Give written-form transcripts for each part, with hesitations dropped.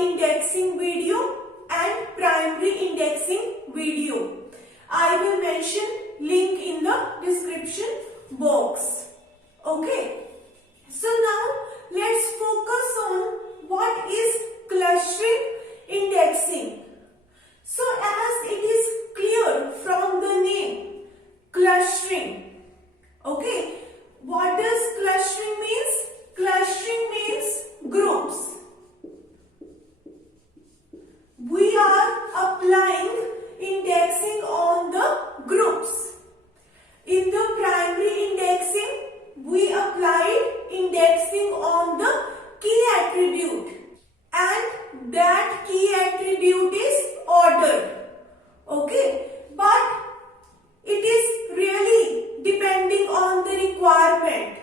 indexing video and primary indexing video. I will mention link in the description box. Okay. So now let's focus on what is clustering indexing. So as it is clear from the name, clustering. Okay. What does clustering means? Clustering means groups. We are applying indexing on the groups. In the primary indexing, we applied indexing on the key attribute, and that key attribute is ordered. Okay, but it is really depending on the requirement.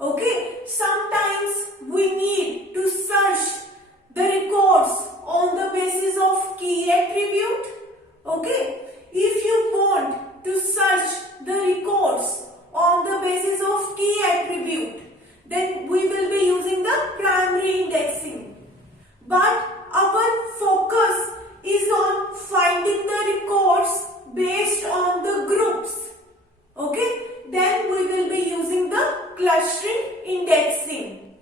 Okay, sometimes we need to search the records on the basis of key attribute. Okay, if you want to search the records on the basis of key attribute, then we will be using the primary indexing. But our focus is on finding the records based on the groups. Okay, then we will be using the clustering indexing.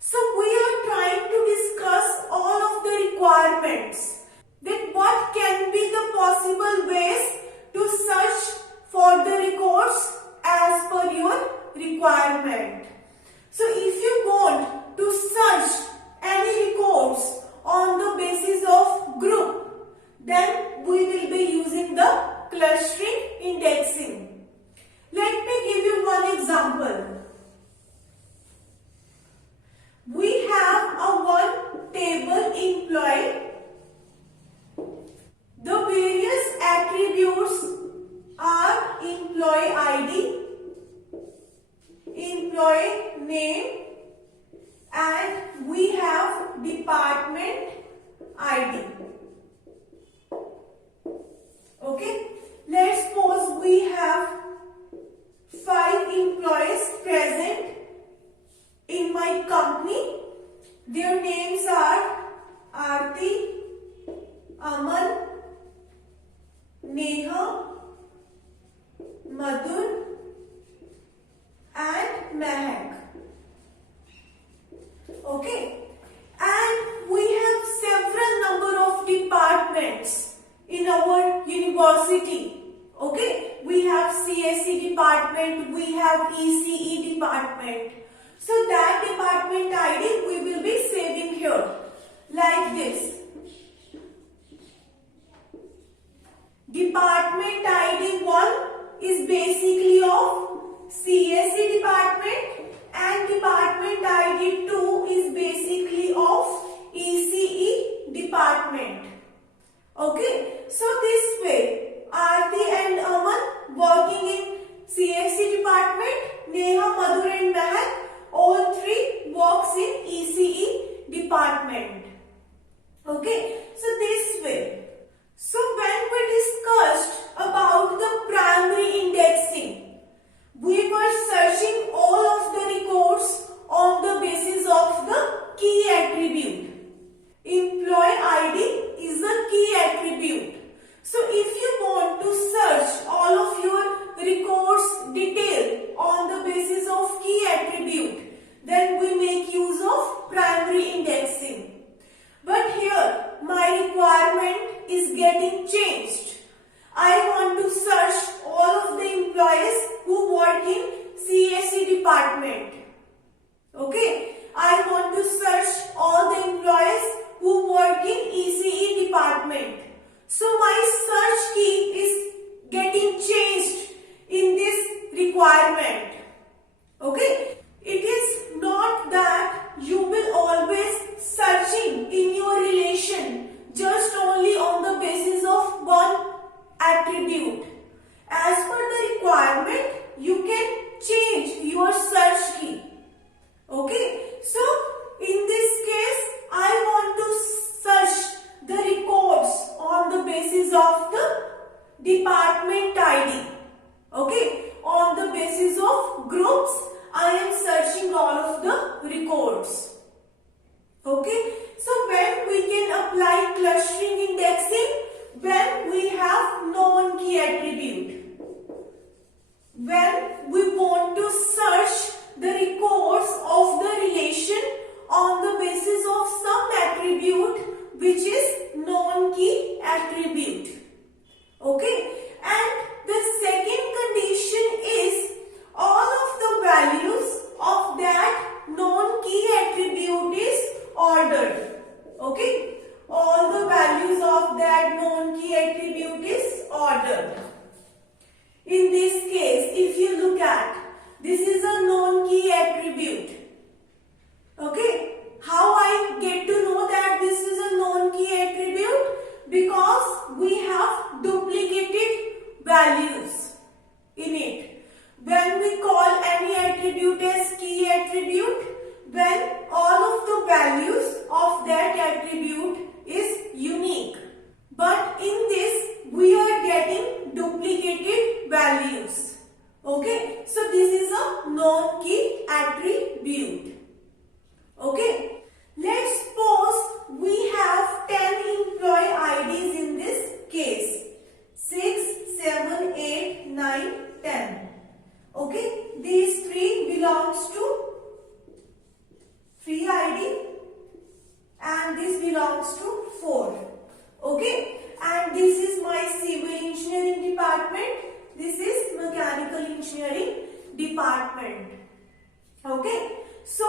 So we are trying to discuss all of the requirements. Then what can be the possible ways to search for the records as per your requirement. So if you want to search any records on the basis of group, then we will be using the clustering indexing. Let me give you one example. We have a one table employee. The various attributes are employee ID, employee name, and we have department ID. Okay, let's suppose we have 5 employees present in my company. Their names are Aarti, Aman, Neha, Madhur and Mehak. Okay, and we have several number of departments in our university. Okay, we have CSE department, we have ECE department. So that department ID we will be saving here like this. Department ID 1 is basically of CSE department, and department ID 2 is basically of ECE department. Okay, so this way Aarti and Aman working in CSE department, Neha, Madhur and Mehak all three works in ECE department. clustering indexing when we have non-key attribute. When we want to search the records of the relation on the basis of some attribute which is non-key attribute. Okay, and the second condition is all of the values of that non-key attribute is ordered. Okay, all the values of that non-key attribute is ordered. In this case, if you look at, this is a non-key attribute. Okay, how I get to know that this is a non-key attribute? Because we have duplicated values in it. When we call any attribute as key attribute, when all of the values of that attribute is unique. But in this, we are getting duplicated values. Okay, so this is a non-key attribute. Okay, let's suppose we have 10 employee IDs in this case. 6, 7, 8, 9, 10. Okay, these three belongs to free ID and this belongs to 4. Okay, and this is my civil engineering department. This is mechanical engineering department. Okay, so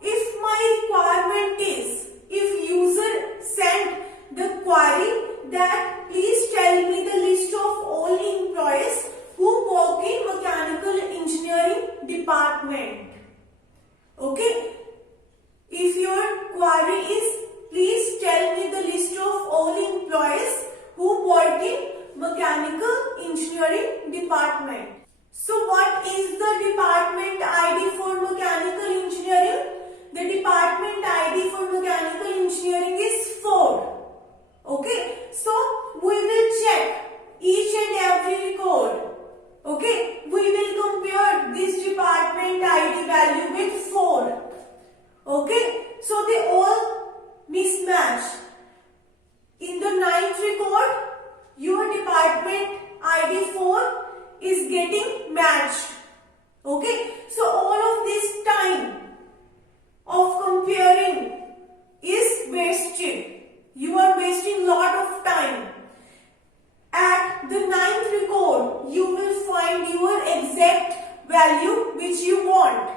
if my requirement is, if user sent the query that please tell me the list of all employees who work in mechanical engineering department. Okay, if your query is please tell me the list of all employees who work in mechanical engineering department. So what is the department ID for mechanical engineering? The department ID for mechanical engineering is 4. Okay, so we will check each and every record. Okay, we will compare this department ID value with 4. Okay, so they all mismatch. In the 9th record, your department ID 4 is getting matched. Okay, so all of this time of comparing is wasted. You are wasting lot of time. At the 9th record, you will find your exact value which you want.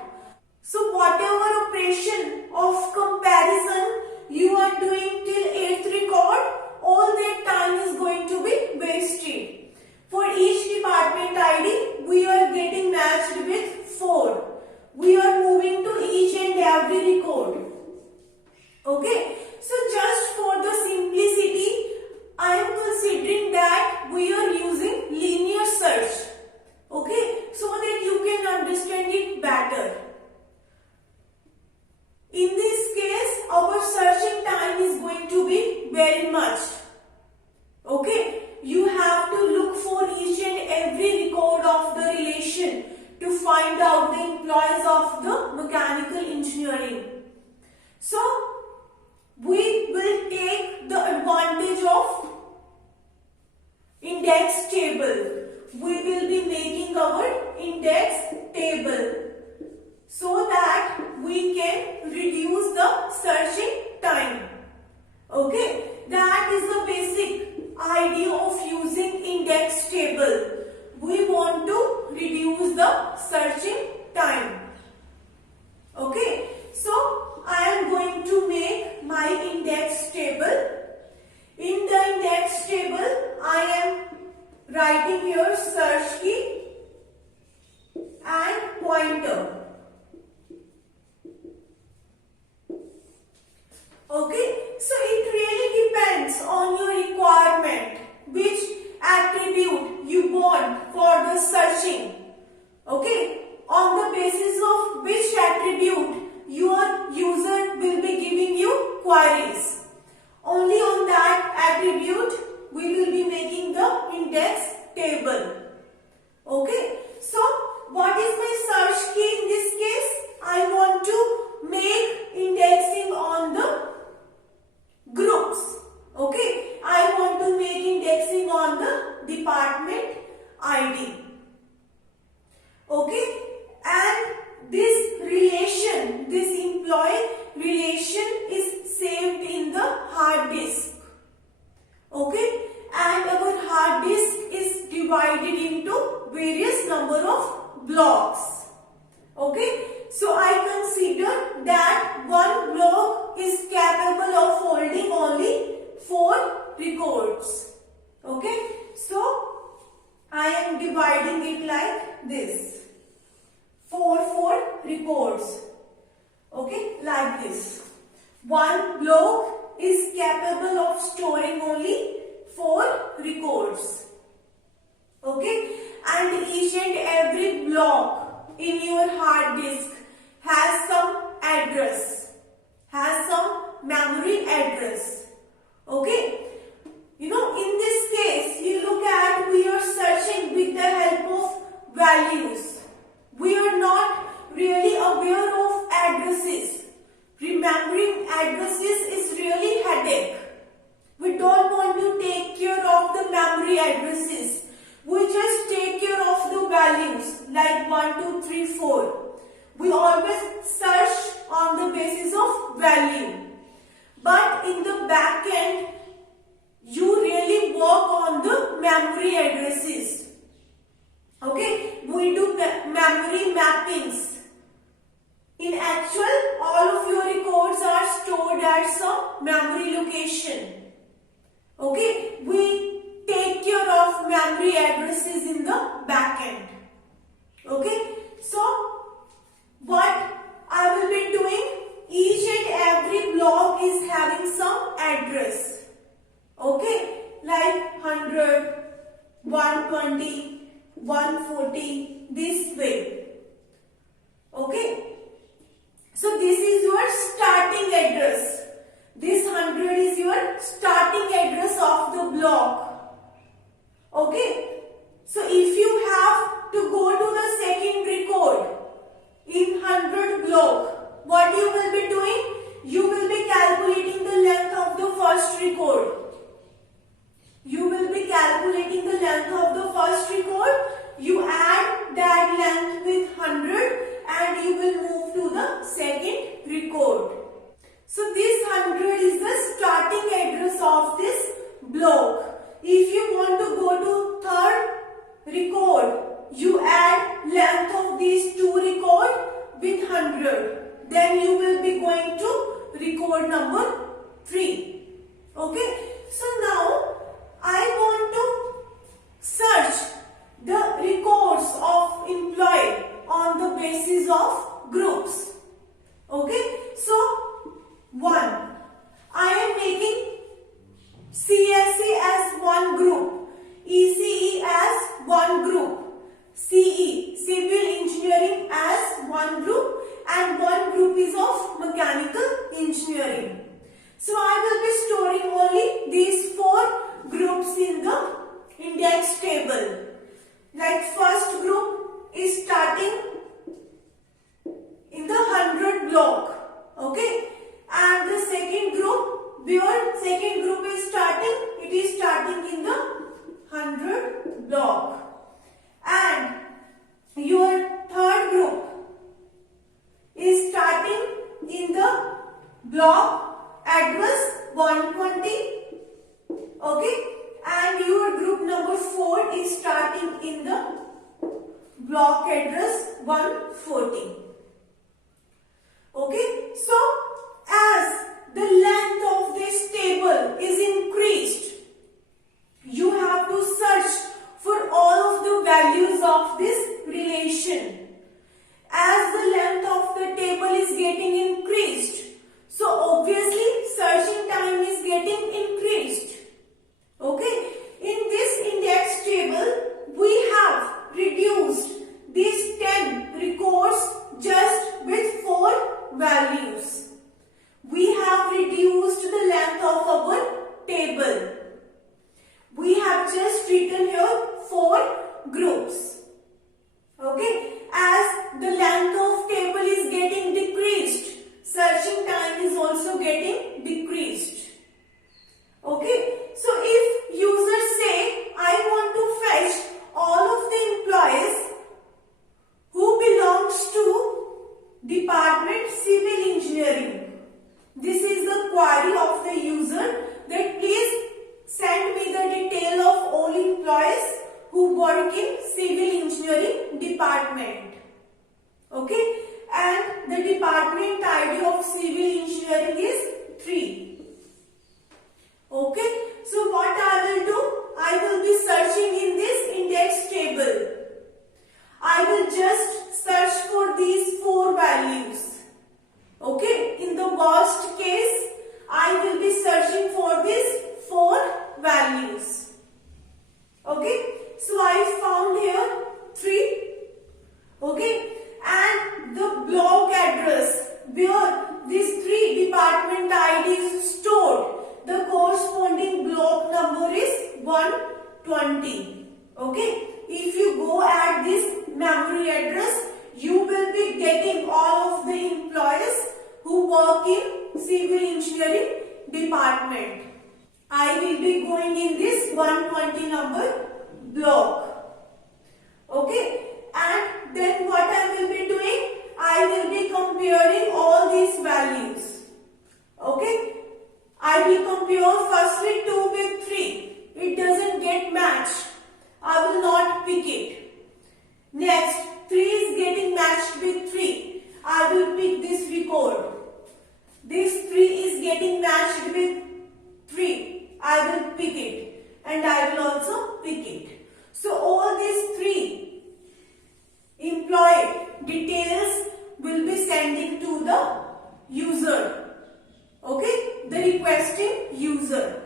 So whatever operation of comparison you are doing till 8th record, all that time is going to be wasted. For each department ID, we are getting matched with 4. We are moving to each and every record. Okay, so just for the simplicity, I am considering that we are using linear search. Okay, so that you can understand it better. In this case, our searching time is going to be very much. Okay, you have to look for each and every record of the relation to find out the employees of the mechanical engineering. So, we will take the advantage of index table. We will be making our index table so that we can reduce the searching time. Okay, that is the basic idea of using index table. We want to reduce the searching time. Okay, so I am going to make my index table. In the index table, I am writing here search key and pointer. Okay, so it really depends on your requirement, which attribute you want for the searching. Okay, on the basis of which attribute your user will be giving you queries. Only on that attribute we will be making the index table. Okay, so what is my search key in this case? I want to make indexing on the groups. is capable of storing only 4 records. Okay, and each and every block in your hard disk has some address, has some memory address. Okay, in this case, you look at, we are searching with the help of values. We are not really aware of addresses. Remembering addresses is really headache. We don't want to take care of the memory addresses. We just take care of the values like 1, 2, 3, 4. We always search on the basis of value. But in the back end, you really work on the memory addresses. Okay, we do memory mappings. In actual, all of your records are stored at some memory location. Okay, we take care of memory addresses in the back end. Okay, so what I will be doing, each and every block is having some address. Okay, like 100, 120, 140, this way. Okay, so this is your starting address. This 100 is your starting address of the block. Okay, so if you have to go to the second record in 100 block, what you will be doing? You will be calculating the length of the first record. You will be calculating the length of the first record. You add that length with 100 and you will move to the second record. So this 100 is the starting address of this block. If you want to go to third record, you add length of these 2 records with 100. Then you will be going to record number 3. Okay. So now I want to search the records of employee on the basis of groups. Okay. So 1. I am making CSE as one group, ECE as one group, CE, Civil Engineering as one group, and one group is of Mechanical Engineering. So I will be storing only these 4 groups in the index table. Like first group is starting in the 100 block. Okay. And the second group, where second group is starting, it is starting in the 100 block. And your third group is starting in the block address 120. Okay. And your group number 4 is starting in the block address 140. Okay. So as the length of this table is increased, you have to search for all of the values of this relation. As the length of the table is getting increased, so obviously searching time is getting increased. Okay, in this index table, we have reduced these 10 records just with 4 values. We have reduced the length of our table. We have just written here 4 groups. Okay, as the length of table is getting decreased, searching time is also getting decreased. Okay, so if users say, I want to fetch all of the employees who belongs to department civil engineering. This is the query of the user, that please send me the detail of all employees who work in civil engineering department. Okay, and the department ID of civil engineering is 3. Okay, so what I will do? I will be searching in this index table. I will just search for these 4 values. Okay, in the worst case, I will be searching values. Okay, so I found here 3. Okay, and the block address where these 3 department IDs is stored, the corresponding block number is 120. Okay, if you go at this memory address, you will be getting all of the employees who work in civil engineering department. I will be going in this 120 number block. Okay, and then what I will be doing? I will be comparing all these values. Okay, I will compare firstly 2 with 3. It doesn't get matched. I will not pick it. Next, 3 is getting matched with 3. I will pick this record. This 3 is getting matched with 3. I will pick it. And I will also pick it. So all these 3 employee details will be sending to the user. Okay, the requesting user.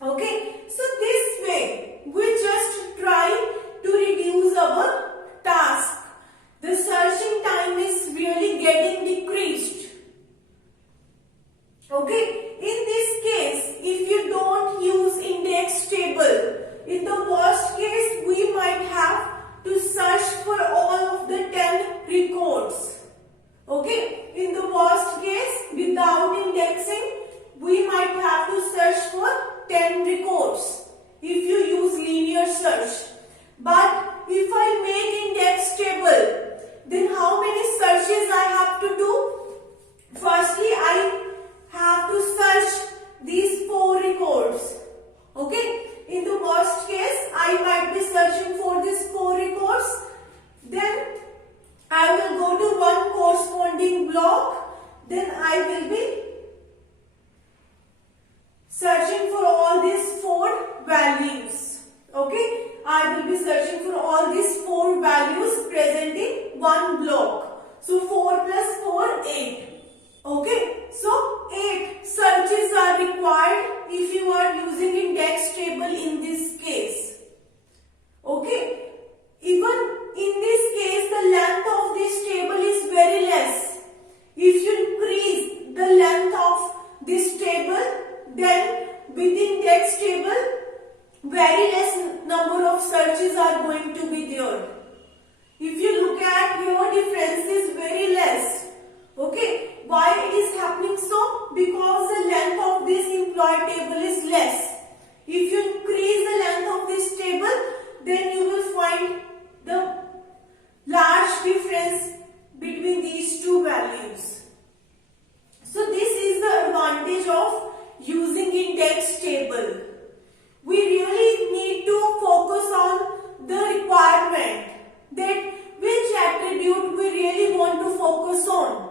Okay, so this way we just try to reduce our task. The searching time is really getting decreased. Okay, in this case, if you don't use index table, in the worst case, we might have to search for all of the 10 records. Okay, in the worst case, without indexing, we might have to search for 10 records if you use linear search. But if I make index table, then how many searches I have to do? Firstly, I have to search these 4 records. Okay, in the worst case, I might be searching for these 4 records. Then I will go to one corresponding block. Then I will be searching for all these 4 values. Okay, I will be searching for all these 4 values present in one block. So 4 plus 4, 8. Okay, so 8 searches are required if you are using index table in this case. Okay, even in this case, the length of this table is very less. If you increase the length of this table, then with index table, very less number of searches are going to be there. If you look at here, difference is very less. Okay, why it is happening so? Because the length of this employee table is less. If you increase the length of this table, then you will find the large difference between these 2 values. So this is the advantage of using index table. We really need to focus on the requirement, that which attribute we really want to focus on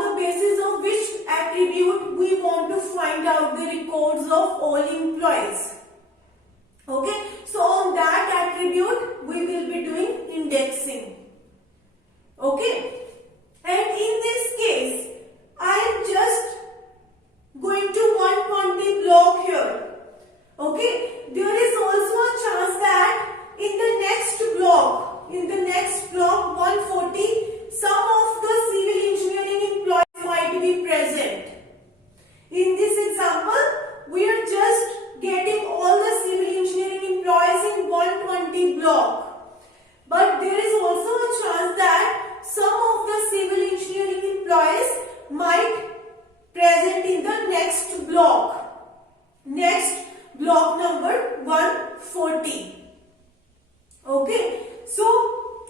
the basis of which attribute we want to find out the records of all employees. Okay, so on that attribute we will be doing indexing. Okay, and in this case I am just going to 120 block here. Okay, there is also a chance that in the next block 140, some of the civil engineering employees might be present. In this example, we are just getting all the civil engineering employees in 120 block. But there is also a chance that some of the civil engineering employees might present in the next block. Next block number 140. Okay, so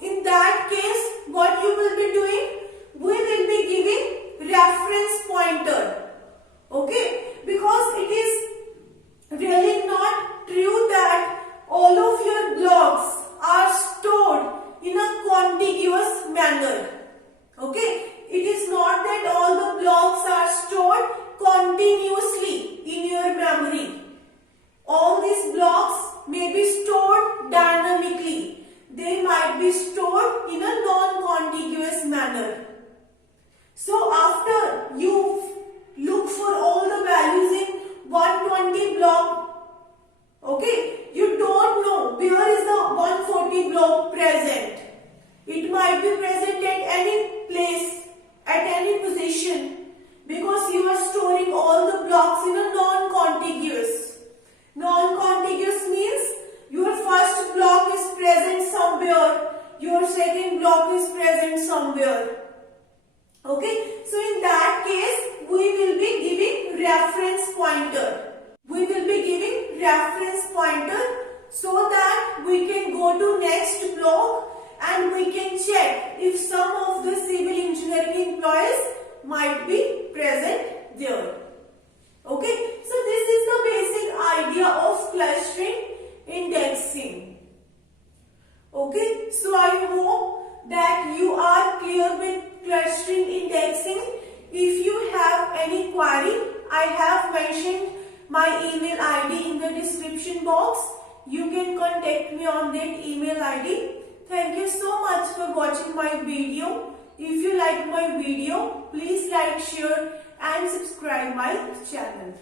in that case, what you will be doing? We will be giving reference pointer. Okay, because it is really not true that all of your blocks are stored in a contiguous manner. Okay, it is not that all the blocks are stored continuously in your memory. All these blocks may be stored dynamically. They might be stored in a non-contiguous manner. So after you look for all the values somewhere. Okay, so in that case, we will be giving reference pointer. We will be giving reference pointer so that we can go to next block and we can check if some of the civil engineering employees might be present there. Okay, so this is the basic idea of clustering indexing. Okay, so I hope that you are clear with clustering indexing. If you have any query, I have mentioned my email ID in the description box. You can contact me on that email ID. Thank you so much for watching my video. If you like my video, please like, share and subscribe my channel.